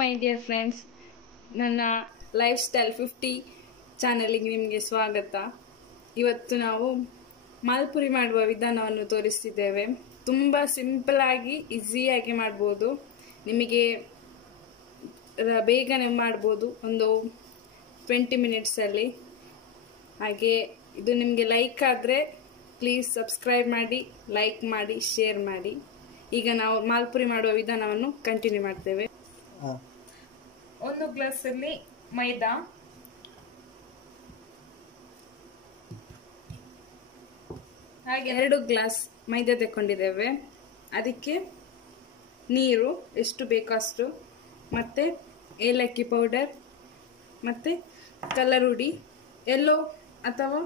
My dear friends, ನನ್ನ life style 50 ಚಾನಲ್ಗೆ ನಿಮಗೆ ಸ್ವಾಗತ. ಇವತ್ತು ನಾವು ಮಾಲ್ಪುರಿ ಮಾಡುವ ವಿಧಾನವನ್ನು ತೋರಿಸ್ತಿದ್ದೇವೆ. ತುಂಬ ಸಿಂಪಲ್ ಆಗಿ ಈಸಿಯಾಗಿ ಮಾಡ್ಬೋದು. ನಿಮಗೆ ಬೇಗನೆ ಮಾಡ್ಬೋದು, ಒಂದು 20 ಮಿನಿಟ್ಸಲ್ಲಿ. ಹಾಗೆ ಇದು ನಿಮಗೆ ಲೈಕ್ ಆದರೆ ಪ್ಲೀಸ್ ಸಬ್ಸ್ಕ್ರೈಬ್ ಮಾಡಿ, ಲೈಕ್ ಮಾಡಿ, ಶೇರ್ ಮಾಡಿ. ಈಗ ನಾವು ಮಾಲ್ಪುರಿ ಮಾಡುವ ವಿಧಾನವನ್ನು ಕಂಟಿನ್ಯೂ ಮಾಡ್ತೇವೆ. ಒಂದು ಗ್ಲಾಸಲ್ಲಿ ಮೈದಾ, ಹಾಗೆ 2 ಗ್ಲಾಸ್ ಮೈದಾ ತಗೊಂಡಿದ್ದೇವೆ. ಅದಕ್ಕೆ ನೀರು ಎಷ್ಟು ಬೇಕಷ್ಟು, ಮತ್ತೆ ಏಲಕ್ಕಿ ಪೌಡರ್, ಮತ್ತೆ ಕಲರ್ ಹುಡಿ, ಯೆಲ್ಲೋ ಅಥವಾ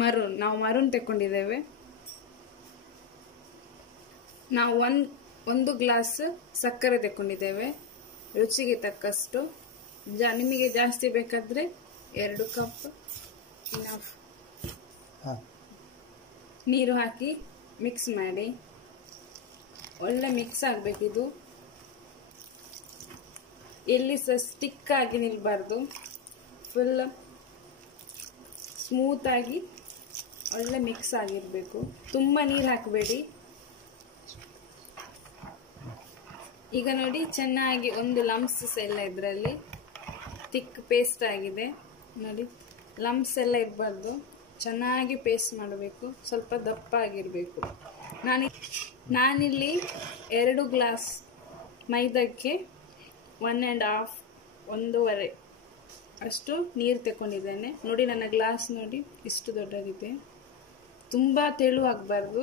ಮರೂನ್. ನಾವು ಮರೂನ್ ತಗೊಂಡಿದ್ದೇವೆ. ನಾವು ಒಂದು ಗ್ಲಾಸ್ ಸಕ್ಕರೆ ತಗೊಂಡಿದ್ದೇವೆ, ರುಚಿಗೆ ತಕ್ಕಷ್ಟು. ನಿಮಗೆ ಜಾಸ್ತಿ ಬೇಕಾದ್ರೆ 2 ಕಪ್ ಇನಫ್. ನೀರು ಹಾಕಿ ಮಿಕ್ಸ್ ಮಾಡಿ. ಒಳ್ಳೆ ಮಿಕ್ಸ್ ಆಗಬೇಕಿದು. ಎಲ್ಲಿ ಸಹ ಸ್ಟಿಕ್ ಆಗಿ ನಿಲ್ಬಾರ್ದು. ಫುಲ್ ಸ್ಮೂತ್ ಆಗಿ ಒಳ್ಳೆ ಮಿಕ್ಸ್ ಆಗಿರಬೇಕು. ತುಂಬ ನೀರು ಹಾಕಬೇಡಿ. ಈಗ ನೋಡಿ, ಚೆನ್ನಾಗಿ ಒಂದು ಲಂಪ್ಸ್ ಎಲ್ಲ ಇದರಲ್ಲಿ ಥಿಕ್ ಪೇಸ್ಟ್ ಆಗಿದೆ. ನೋಡಿ, ಲಂಪ್ಸ್ ಎಲ್ಲ ಇರಬಾರ್ದು. ಚೆನ್ನಾಗಿ ಪೇಸ್ಟ್ ಮಾಡಬೇಕು. ಸ್ವಲ್ಪ ದಪ್ಪ ಆಗಿರಬೇಕು. ನಾನಿಲ್ಲಿ 2 ಗ್ಲಾಸ್ ಮೈದಾಕ್ಕೆ 1.5 1.5 ಅಷ್ಟು ನೀರು ತಗೊಂಡಿದ್ದೇನೆ. ನೋಡಿ, ನನ್ನ ಗ್ಲಾಸ್ ನೋಡಿ ಇಷ್ಟು ದೊಡ್ಡದಿದೆ. ತುಂಬ ತೆಳು ಆಗಬಾರ್ದು,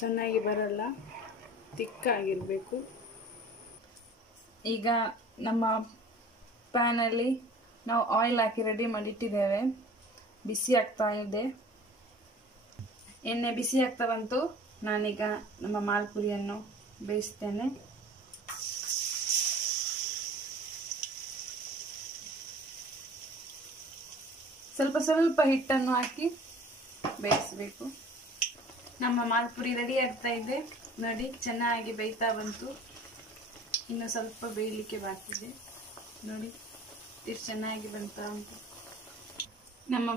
ಚೆನ್ನಾಗಿ ಬರಲ್ಲ, ತಿಕ್ಕಾಗಿರಬೇಕು. ಈಗ ನಮ್ಮ ಪ್ಯಾನಲ್ಲಿ ನಾವು ಆಯಿಲ್ ಹಾಕಿ ರೆಡಿ ಮಾಡಿ ಇಟ್ಟಿದ್ದೇವೆ. ಬಿಸಿ ಆಗ್ತಾ ಇದೆ. ಎಣ್ಣೆ ಬಿಸಿ ಆಗ್ತಾ ಬಂತು. ನಾನೀಗ ನಮ್ಮ ಮಾಲ್ಪುರಿಯನ್ನು ಬೇಯಿಸ್ತೇನೆ. ಸ್ವಲ್ಪ ಹಿಟ್ಟನ್ನು ಹಾಕಿ ಬೇಯಿಸಬೇಕು. ನಮ್ಮ ಮಾಲ್ಪುರಿ ರೆಡಿ ಆಗ್ತಾ ಇದೆ. ನೋಡಿ, ಚೆನ್ನಾಗಿ ಬೇಯ್ತಾ ಬಂತು. ಇನ್ನು ಸ್ವಲ್ಪ ಬೇಯಲಿಕ್ಕೆ ಬಾಕಿ ಇದೆ. ನೋಡಿ, ಎಷ್ಟು ಚೆನ್ನಾಗಿ ಬಂತಾ ಉಂಟು. ನಮ್ಮ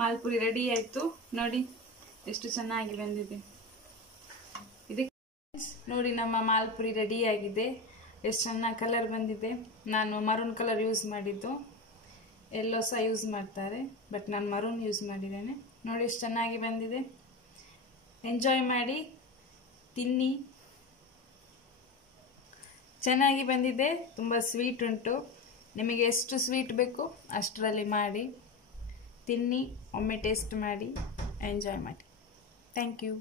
ಮಾಲ್ಪುರಿ ರೆಡಿ ಆಯಿತು. ನೋಡಿ ಎಷ್ಟು ಚೆನ್ನಾಗಿ ಬಂದಿದೆ. ಇದಕ್ಕೆ ನೋಡಿ, ನಮ್ಮ ಮಾಲ್ಪುರಿ ರೆಡಿ ಆಗಿದೆ. ಎಷ್ಟು ಚೆನ್ನಾಗಿ ಕಲರ್ ಬಂದಿದೆ. ನಾನು ಮರೂನ್ ಕಲರ್ ಯೂಸ್ ಮಾಡಿದ್ದು. ಎಲ್ಲೋ ಸಹ ಯೂಸ್ ಮಾಡ್ತಾರೆ, ಬಟ್ ನಾನು ಮರೂನ್ ಯೂಸ್ ಮಾಡಿದ್ದೇನೆ. ನೋಡಿ ಎಷ್ಟು ಚೆನ್ನಾಗಿ ಬಂದಿದೆ. ಎಂಜಾಯ್ ಮಾಡಿ, ತಿನ್ನಿ. ಚೆನ್ನಾಗಿ ಬಂದಿದೆ. ತುಂಬ ಸ್ವೀಟ್ ಉಂಟು. ನಿಮಗೆ ಎಷ್ಟು ಸ್ವೀಟ್ ಬೇಕು ಅಷ್ಟರಲ್ಲಿ ಮಾಡಿ ತಿನ್ನಿ. ಒಮ್ಮೆ ಟೇಸ್ಟ್ ಮಾಡಿ ಎಂಜಾಯ್ ಮಾಡಿ. Thank you.